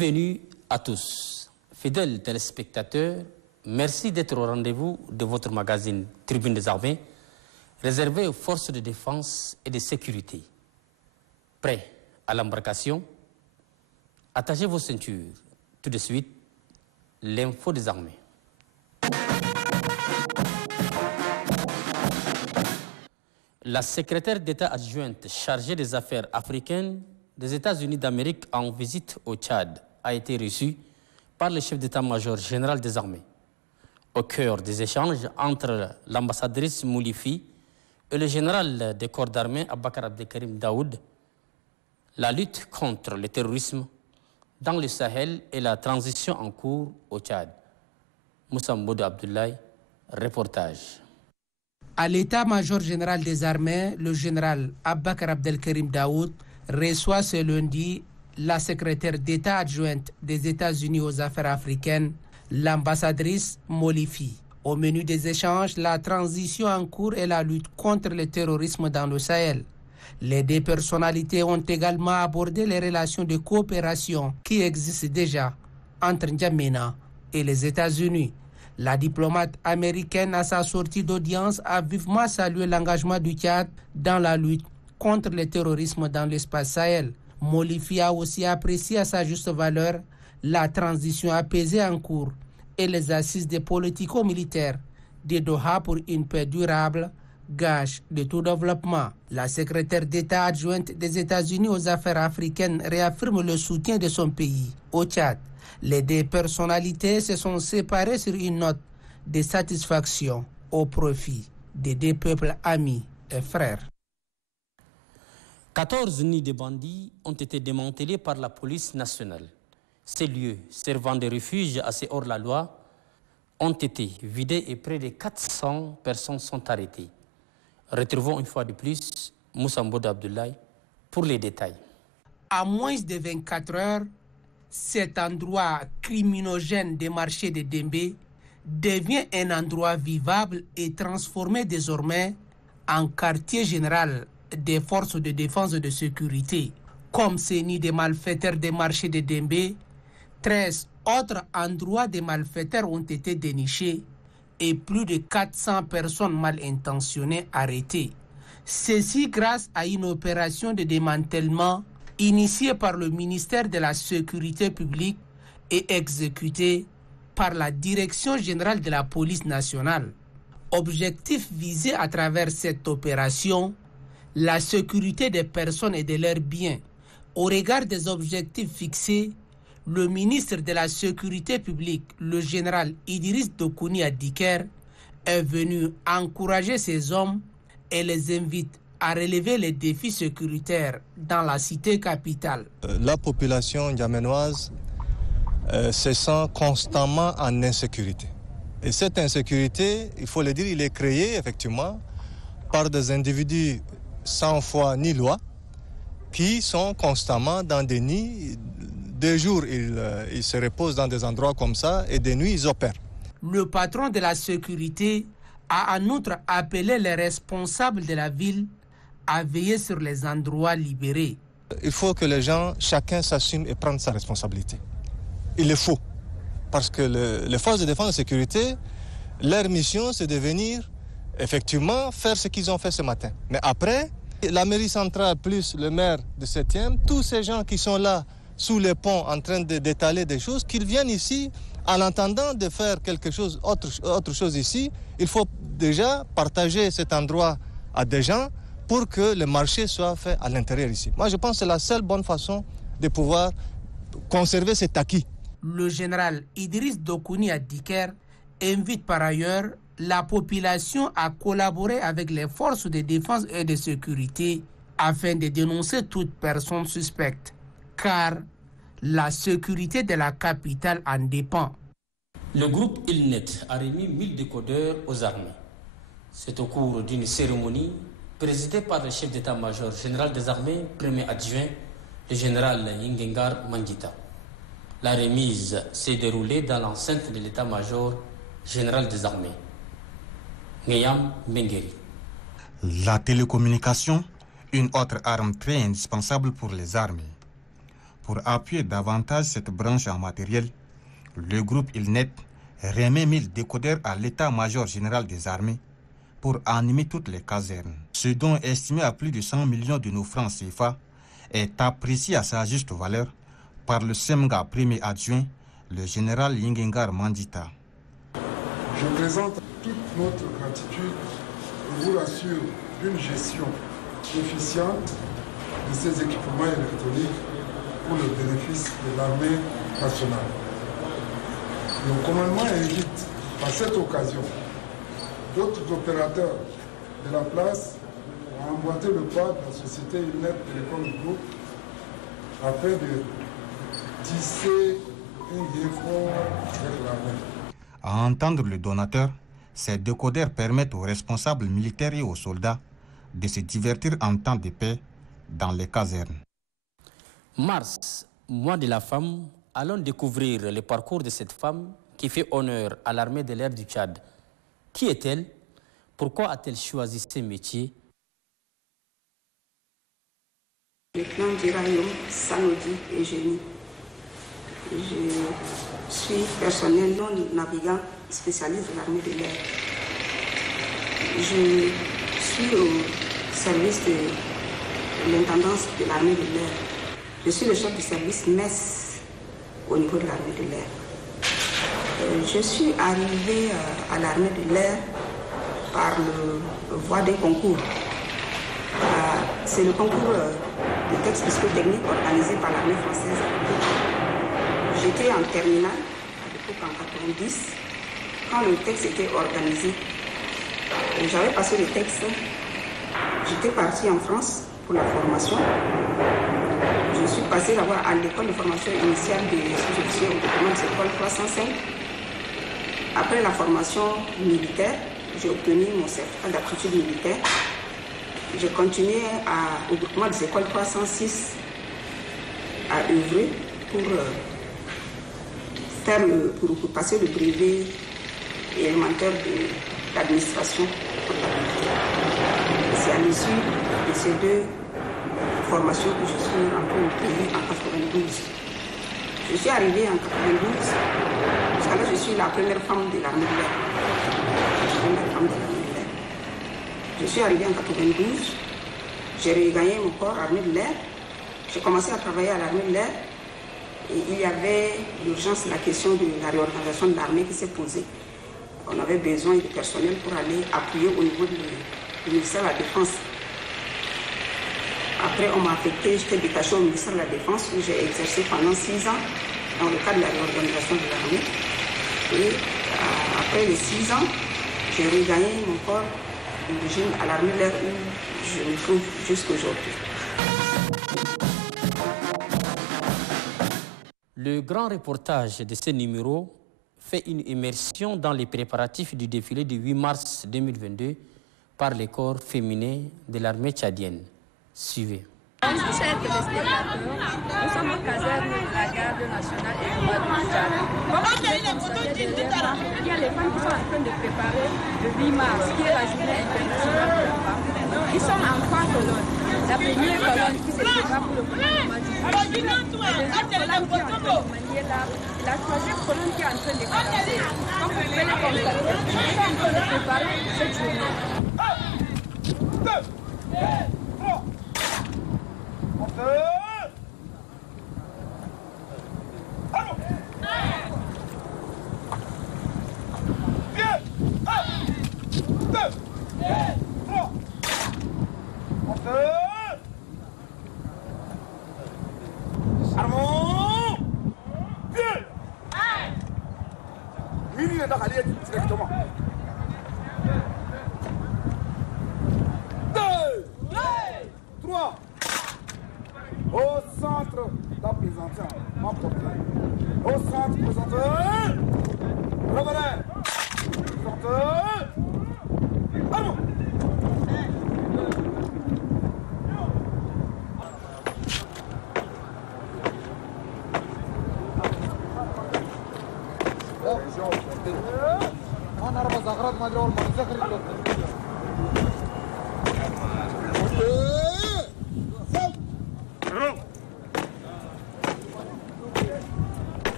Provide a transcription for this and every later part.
Bienvenue à tous. Fidèles téléspectateurs, merci d'être au rendez-vous de votre magazine Tribune des Armées, réservé aux forces de défense et de sécurité. Prêts à l'embarcation? Attachez vos ceintures. Tout de suite, l'info des armées. La secrétaire d'État adjointe chargée des affaires africaines des États-Unis d'Amérique en visite au Tchad a été reçue par le chef d'état-major général des armées. Au cœur des échanges entre l'ambassadrice Moulifi et le général des corps d'armée Abakar Abdelkarim Daoud, la lutte contre le terrorisme dans le Sahel et la transition en cours au Tchad. Moussa Mbodou Abdoulaye, reportage. À l'état-major général des armées, le général Abakar Abdelkarim Daoud reçoit ce lundi la secrétaire d'État adjointe des États-Unis aux affaires africaines, l'ambassadrice Moulifi. Au menu des échanges, la transition en cours et la lutte contre le terrorisme dans le Sahel. Les deux personnalités ont également abordé les relations de coopération qui existent déjà entre N'Djamena et les États-Unis. La diplomate américaine, à sa sortie d'audience, a vivement salué l'engagement du Tchad dans la lutte contre le terrorisme dans l'espace Sahel. Moulifi a aussi apprécié à sa juste valeur la transition apaisée en cours et les assises des politico-militaires de Doha pour une paix durable, gage de tout développement. La secrétaire d'État adjointe des États-Unis aux affaires africaines réaffirme le soutien de son pays au Tchad. Les deux personnalités se sont séparées sur une note de satisfaction au profit des deux peuples amis et frères. 14 nids de bandits ont été démantelés par la police nationale. Ces lieux servant de refuge à ces hors-la-loi ont été vidés et près de 400 personnes sont arrêtées. Retrouvons une fois de plus Moussa Mbodou Abdoulaye pour les détails. À moins de 24 heures, cet endroit criminogène des marchés de Dembé devient un endroit vivable et transformé désormais en quartier général des forces de défense et de sécurité. Comme ces nids de malfaiteurs des marchés de Dembé, 13 autres endroits de malfaiteurs ont été dénichés et plus de 400 personnes mal intentionnées arrêtées. Ceci grâce à une opération de démantèlement initiée par le ministère de la Sécurité publique et exécutée par la Direction générale de la police nationale. Objectif visé à travers cette opération, la sécurité des personnes et de leurs biens. Au regard des objectifs fixés, le ministre de la Sécurité publique, le général Idriss Dokouni Adiker, est venu encourager ces hommes et les invite à relever les défis sécuritaires dans la cité capitale. La population n'djaménoise se sent constamment en insécurité. Et cette insécurité, il faut le dire, il est créé effectivement par des individus sans foi ni loi qui sont constamment dans des nids. De jour, ils se reposent dans des endroits comme ça et de nuit, ils opèrent. Le patron de la sécurité a en outre appelé les responsables de la ville à veiller sur les endroits libérés. Il faut que les gens, chacun s'assume et prenne sa responsabilité. Il le faut. Parce que les forces de défense et de sécurité, leur mission, c'est de venir effectivement faire ce qu'ils ont fait ce matin. Mais après, la mairie centrale plus le maire de 7e, tous ces gens qui sont là sous les ponts en train d'étaler des choses, qu'ils viennent ici en attendant de faire quelque chose, autre chose ici. Il faut déjà partager cet endroit à des gens pour que le marché soit fait à l'intérieur ici. Moi, je pense que c'est la seule bonne façon de pouvoir conserver cet acquis. Le général Idriss Dokouni Adiker invite par ailleurs la population à collaborer avec les forces de défense et de sécurité afin de dénoncer toute personne suspecte, car la sécurité de la capitale en dépend. Le groupe ILNET a remis 1000 décodeurs aux armées. C'est au cours d'une cérémonie présidée par le chef d'état-major général des armées, premier adjoint, le général Ngengar Mangita. La remise s'est déroulée dans l'enceinte de l'état-major général des armées. Ngeyam Mengeri. La télécommunication, une autre arme très indispensable pour les armées. Pour appuyer davantage cette branche en matériel, le groupe ILNET remet 1000 décodeurs à l'état-major général des armées pour animer toutes les casernes. Ce don, estimé à plus de 100 millions de nos francs CFA, est apprécié à sa juste valeur par le SEMGA premier adjoint, le général Yingengar Mandita. Je présente toute notre gratitude et vous rassure d'une gestion efficiente de ces équipements électroniques pour le bénéfice de l'armée nationale. Le commandement invite à cette occasion d'autres opérateurs de la place à emboîter le pas de la société ILNET Télécom Group afin de tisser un lien fort avec l'armée. À entendre le donateur, ces décodeurs permettent aux responsables militaires et aux soldats de se divertir en temps de paix dans les casernes. Mars, mois de la femme, allons découvrir le parcours de cette femme qui fait honneur à l'armée de l'air du Tchad. Qui est-elle? Pourquoi a-t-elle choisi ce métier? Lieutenant du Rayon, Sanodi et Génie. Je suis personnel non navigant spécialiste de l'armée de l'air. Je suis au service de l'intendance de l'armée de l'air. Je suis le chef du service MES au niveau de l'armée de l'air. Je suis arrivée à l'armée de l'air par le voie des concours. C'est le concours de texte psychotechnique organisé par l'armée française. J'étais en terminale, à l'époque en 90, quand le texte était organisé. J'avais passé le texte, j'étais partie en France pour la formation. Je suis passée là-bas à l'école de formation initiale des sous-officiers au département de l'école 305. Après la formation militaire, j'ai obtenu mon certificat d'aptitude militaire. J'ai continué au groupement des écoles 306 à œuvrer pour passer le brevet élémentaire de l'administration pour la militaire. C'est à l'issue de ces deux formations que je suis rentrée au pays en 92. Je suis arrivée en 92, jusqu'à là je suis la première femme de l'armée de l'air. Je suis arrivée en 92, j'ai regagné mon corps armée de l'air, j'ai commencé à travailler à l'armée de l'air et il y avait l'urgence, la question de la réorganisation de l'armée qui s'est posée. On avait besoin de personnel pour aller appuyer au niveau du ministère de la Défense. Après, on m'a affecté, j'étais détachée au ministère de la Défense où j'ai exercé pendant 6 ans dans le cadre de la réorganisation de l'armée. Et après les 6 ans, j'ai regagné mon corps d'origine à l'armée de l'air où je me trouve jusqu'aujourd'hui. Le grand reportage de ce numéro fait une immersion dans les préparatifs du défilé du 8 mars 2022 par les corps féminins de l'armée tchadienne. Suivez. Bonjour chers téléspectateurs, nous sommes en caserne de la garde nationale et du Tchad. Comme vous pouvez constater derrière moi, il y a les femmes qui sont en train de préparer le 8 mars, qui est la journée internationale de la femme. Ils sont en 3 colonnes. La première colonne qui se prépare pour le gouvernement du la deuxième colonne qui est en train de manier l'arbre, et la troisième colonne qui est en train de commencer. Comme vous pouvez le constater, ils sont en train de préparer cette journée.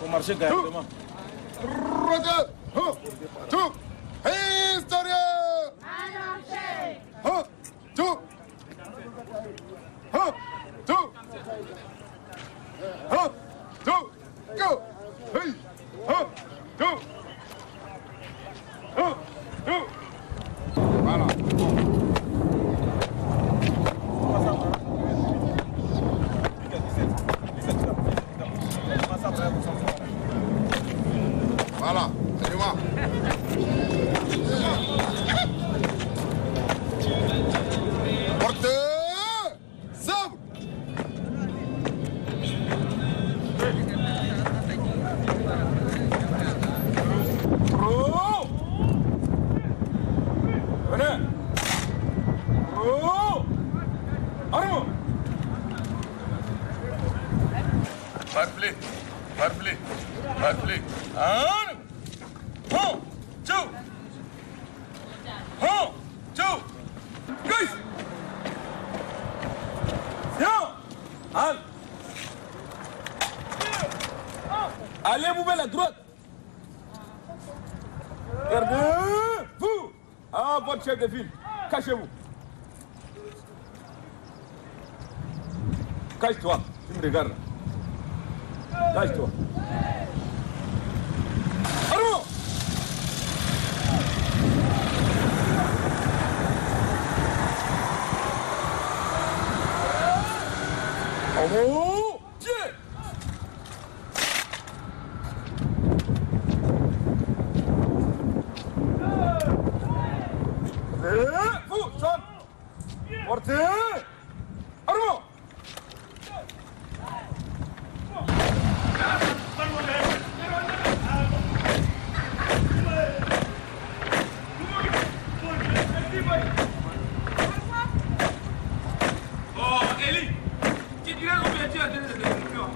faut marcher correctement. Voilà. Voilà, c'est moi. Porte, sabre. Oh! Venez! Oh! Arme! Parfait, parfait, parfait. Un, two, Guys! Viens! Al! Allez, vous vers la droite! Regardez! Vous! Ah, votre chef de file, cachez-vous! Cache-toi, tu me regardes. Cache-toi. Arme! Oh! Tiens! Vous, sonne! Portez! Arme! Oh, Eli, tu dirais combien tu as donné de décision?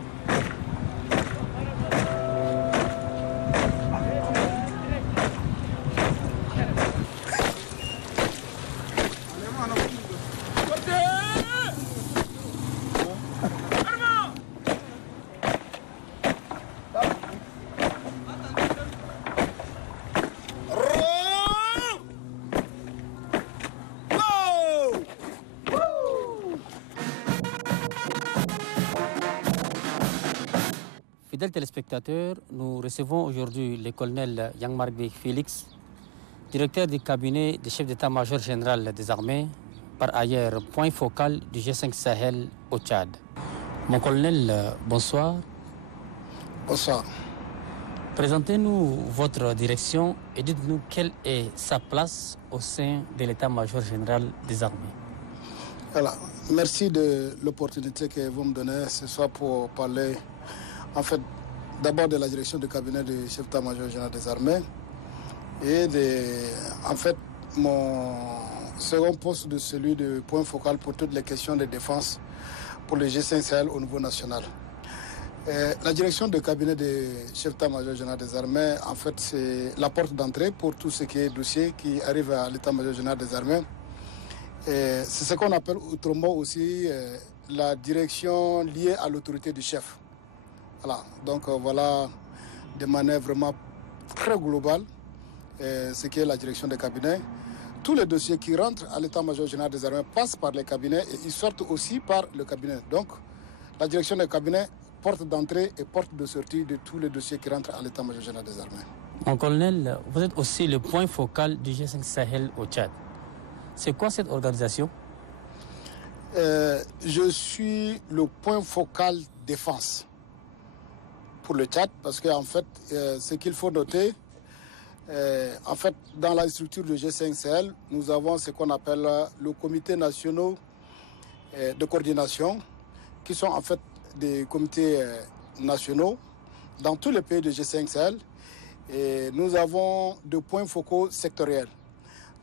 Fidèles téléspectateurs, nous recevons aujourd'hui le colonel Yang Marc-Bey Félix, directeur du cabinet du chef d'état-major général des armées, par ailleurs point focal du G5 Sahel au Tchad. Mon colonel, bonsoir. Bonsoir. Présentez-nous votre direction et dites-nous quelle est sa place au sein de l'état-major général des armées. Voilà. Merci de l'opportunité que vous me donnez ce soir pour parler en fait d'abord de la direction du cabinet du chef d'état-major général des armées et en fait mon second poste de celui de point focal pour toutes les questions de défense pour le G5 Sahel au niveau national. La direction du cabinet du chef d'état-major général des armées, en fait, c'est la porte d'entrée pour tout ce qui est dossier qui arrive à l'état-major général des armées. C'est ce qu'on appelle autrement aussi la direction liée à l'autorité du chef. Voilà, donc voilà de manière vraiment très globale ce qui est la direction des cabinets. Tous les dossiers qui rentrent à l'état-major général des armées passent par les cabinets et ils sortent aussi par le cabinet. Donc la direction des cabinets, porte d'entrée et porte de sortie de tous les dossiers qui rentrent à l'état-major général des armées. Mon colonel, vous êtes aussi le point focal du G5 Sahel au Tchad. C'est quoi cette organisation? Je suis le point focal défense pour le Tchad parce qu'en fait, ce qu'il faut noter, en fait, dans la structure du G5 Sahel, nous avons ce qu'on appelle le comité national de coordination, qui sont en fait des comités nationaux dans tous les pays du G5 Sahel. Et nous avons des points focaux sectoriels.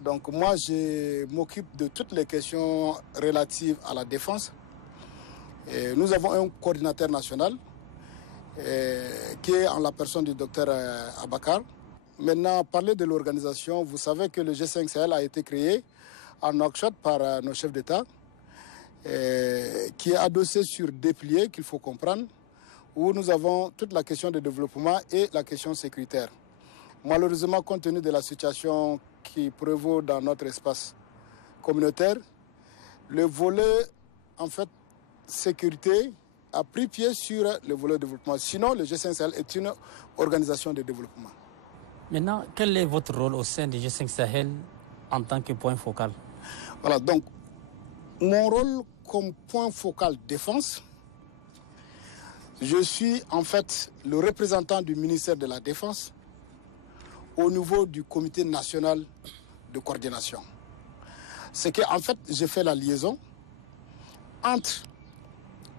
Donc moi, je m'occupe de toutes les questions relatives à la défense. Et nous avons un coordinateur national qui est en la personne du docteur Abakar. Maintenant, parler de l'organisation, vous savez que le G5 Sahel a été créé en Nouakchott par nos chefs d'État, qui est adossé sur des piliers qu'il faut comprendre. où nous avons toute la question de développement et la question sécuritaire. Malheureusement, compte tenu de la situation qui prévaut dans notre espace communautaire, le volet, en fait, sécurité a pris pied sur le volet développement. Sinon, le G5 Sahel est une organisation de développement. Maintenant, quel est votre rôle au sein du G5 Sahel en tant que point focal? Voilà, donc, mon rôle comme point focal défense, je suis en fait le représentant du ministère de la Défense au niveau du comité national de coordination. C'est qu'en fait, j'ai fait la liaison entre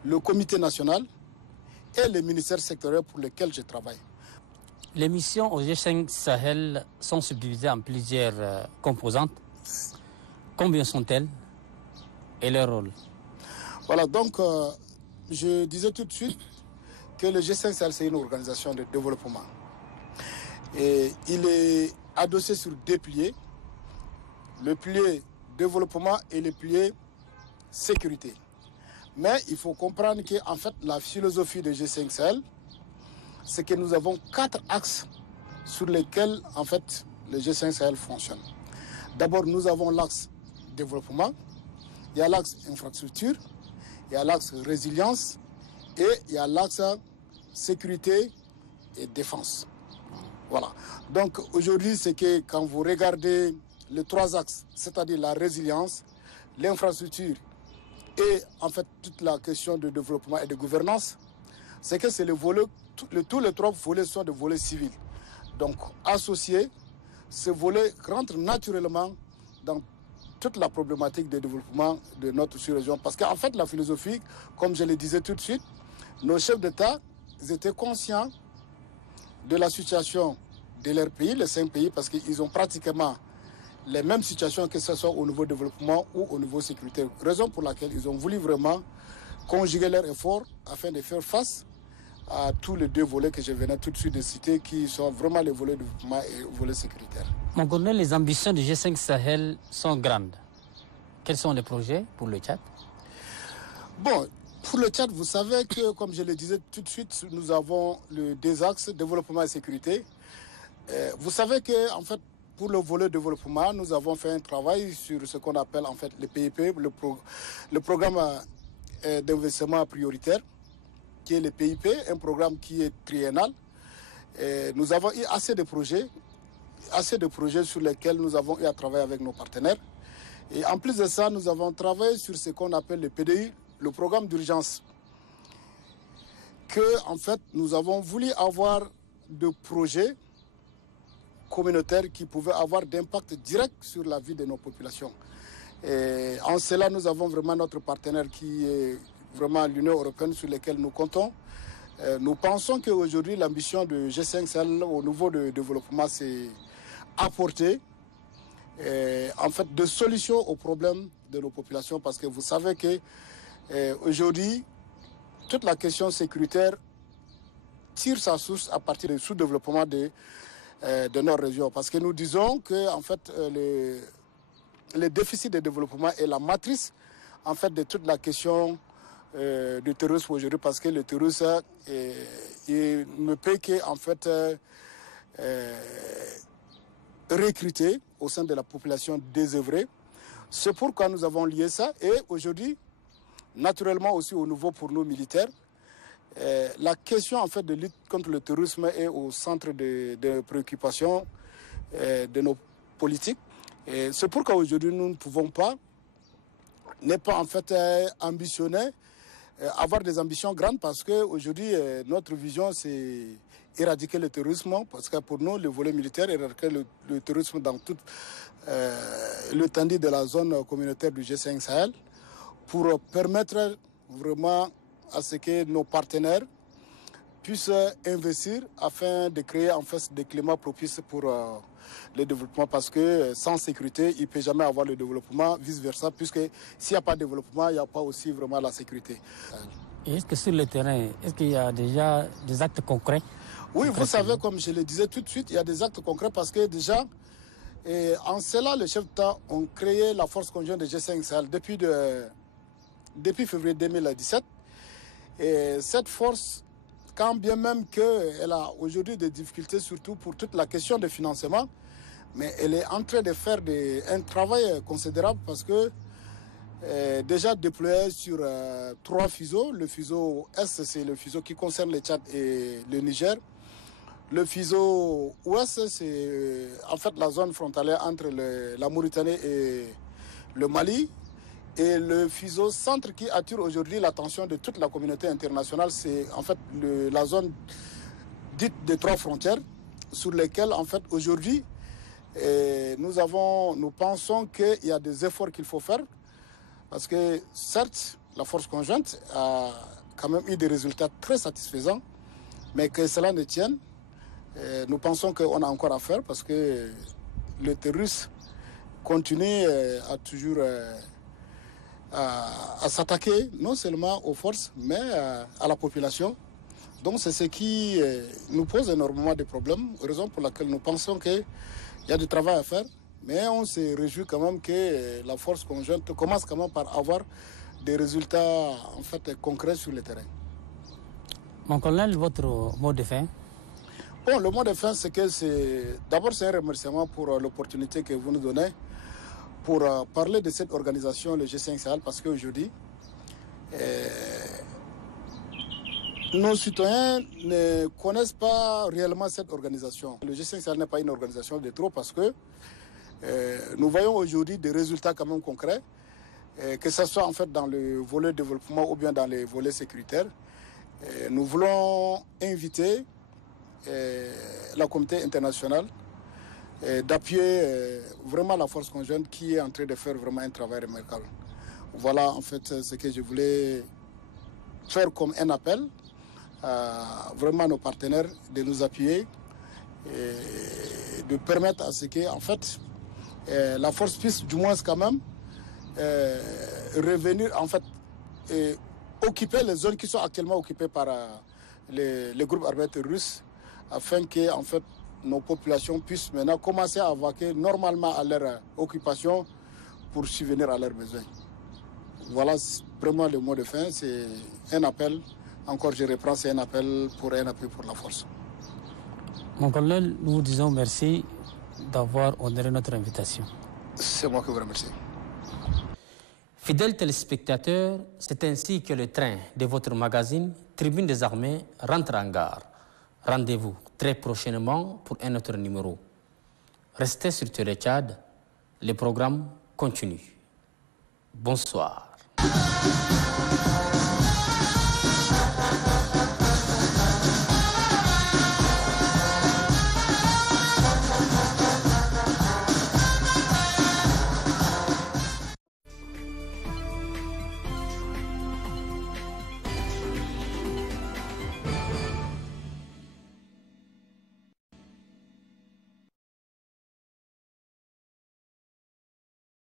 le comité national et les ministères sectoriels pour lesquels je travaille. Les missions au G5 Sahel sont subdivisées en plusieurs composantes. Combien sont-elles et leur rôle? Voilà, donc je disais tout de suite que le G5 Sahel, c'est une organisation de développement. Et il est adossé sur deux piliers, le pilier développement et le pilier sécurité. Mais il faut comprendre qu'en fait, la philosophie de G5 Sahel, c'est que nous avons 4 axes sur lesquels, en fait, le G5 Sahel fonctionne. D'abord, nous avons l'axe développement, il y a l'axe infrastructure, il y a l'axe résilience et il y a l'axe sécurité et défense. Voilà. Donc, aujourd'hui, c'est que quand vous regardez les 3 axes, c'est-à-dire la résilience, l'infrastructure et en fait toute la question de développement et de gouvernance, c'est que c'est le volet, tous les 3 volets sont des volets civils. Donc associés, ce volet rentre naturellement dans toute la problématique de développement de notre sous-région. Parce qu'en fait la philosophie, comme je le disais tout de suite, nos chefs d'État étaient conscients de la situation de leur pays, les 5 pays, parce qu'ils ont pratiquement les mêmes situations, que ce soit au niveau développement ou au niveau sécuritaire. Raison pour laquelle ils ont voulu vraiment conjuguer leurs efforts afin de faire face à tous les 2 volets que je venais tout de suite de citer, qui sont vraiment les volets développement et le volet sécuritaire. Mon colonel, les ambitions du G5 Sahel sont grandes. Quels sont les projets pour le Tchad? Bon, pour le Tchad, vous savez que, comme je le disais tout de suite, nous avons les 2 axes, développement et sécurité. Vous savez que, en fait, pour le volet développement, nous avons fait un travail sur ce qu'on appelle en fait le PIP, le programme d'investissement prioritaire, qui est le PIP, un programme qui est triennal. Nous avons eu assez de projets sur lesquels nous avons eu à travailler avec nos partenaires. Et en plus de ça, nous avons travaillé sur ce qu'on appelle le PDI, le programme d'urgence, que en fait nous avons voulu avoir de projets communautaires qui pouvaient avoir d'impact direct sur la vie de nos populations. Et en cela, nous avons vraiment notre partenaire qui est vraiment l'Union européenne sur laquelle nous comptons. Nous pensons qu'aujourd'hui, l'ambition de G5 Sahel au niveau de développement, c'est apporter en fait des solutions aux problèmes de nos populations, parce que vous savez que aujourd'hui, toute la question sécuritaire tire sa source à partir du sous-développement de nos régions. Parce que nous disons que en fait, le déficit de développement est la matrice en fait, de toute la question du terrorisme aujourd'hui, parce que le terrorisme il ne peut que en fait, recruter au sein de la population désœuvrée. C'est pourquoi nous avons lié ça. Et aujourd'hui, naturellement aussi au niveau pour nos militaires, la question en fait de lutte contre le terrorisme est au centre de préoccupation de nos politiques. C'est pourquoi aujourd'hui nous ne pouvons pas, n'est pas en fait ambitionner, avoir des ambitions grandes, parce qu'aujourd'hui notre vision c'est éradiquer le terrorisme, parce que pour nous le volet militaire éradiquer le terrorisme dans toute l'étendue de la zone communautaire du G5 Sahel, pour permettre vraiment à ce que nos partenaires puissent investir afin de créer en fait des climats propices pour le développement, parce que sans sécurité, il ne peut jamais avoir le développement, vice-versa, puisque s'il n'y a pas de développement, il n'y a pas aussi vraiment la sécurité. Et est-ce que sur le terrain, est-ce qu'il y a déjà des actes concrets? Oui, vous savez, comme je le disais tout de suite, il y a des actes concrets, parce que déjà, en cela, les chefs d'État ont créé la force conjointe de G5 Sahel depuis février 2017. Et cette force quand bien même qu'elle a aujourd'hui des difficultés, surtout pour toute la question de financement, mais elle est en train de faire un travail considérable parce que déjà déployé sur 3 fuseaux. Le fuseau Est, c'est le fuseau qui concerne le Tchad et le Niger. Le fuseau Ouest, c'est en fait la zone frontalière entre la Mauritanie et le Mali. Et le fuseau Centre qui attire aujourd'hui l'attention de toute la communauté internationale, c'est en fait la zone dite des 3 frontières, sur lesquelles en fait aujourd'hui nous pensons qu'il y a des efforts qu'il faut faire. Parce que certes, la force conjointe a quand même eu des résultats très satisfaisants, mais que cela ne tienne, nous pensons qu'on a encore à faire parce que le terrorisme continue à toujours à s'attaquer non seulement aux forces, mais à la population. Donc c'est ce qui nous pose énormément de problèmes, raison pour laquelle nous pensons qu'il y a du travail à faire. Mais on se réjouit quand même que la force conjointe commence quand même par avoir des résultats en fait concrets sur le terrain. Mon colonel, votre mot de fin? Bon, le mot de fin, c'est que d'abord c'est un remerciement pour l'opportunité que vous nous donnez pour parler de cette organisation, le G5 Sahel, parce qu'aujourd'hui, nos citoyens ne connaissent pas réellement cette organisation. Le G5 Sahel n'est pas une organisation de trop parce que nous voyons aujourd'hui des résultats quand même concrets, que ce soit en fait dans le volet développement ou bien dans les volets sécuritaires. Nous voulons inviter la communauté internationale d'appuyer vraiment la force conjointe qui est en train de faire vraiment un travail remarquable. Voilà en fait ce que je voulais faire comme un appel à vraiment nos partenaires de nous appuyer et de permettre à ce que en fait la force puisse du moins quand même revenir en fait occuper les zones qui sont actuellement occupées par les groupes armés russes afin que en fait nos populations puissent maintenant commencer à vaquer normalement à leur occupation pour subvenir à leurs besoins. Voilà vraiment le mot de fin, c'est un appel, encore je reprends, c'est un appel pour un appui pour la force. Mon colonel, nous vous disons merci d'avoir honoré notre invitation. C'est moi qui vous remercie. Fidèles téléspectateurs, c'est ainsi que le train de votre magazine Tribune des Armées rentre en gare. Rendez-vous très prochainement pour un autre numéro. Restez sur Télé Tchad, le programme continue. Bonsoir.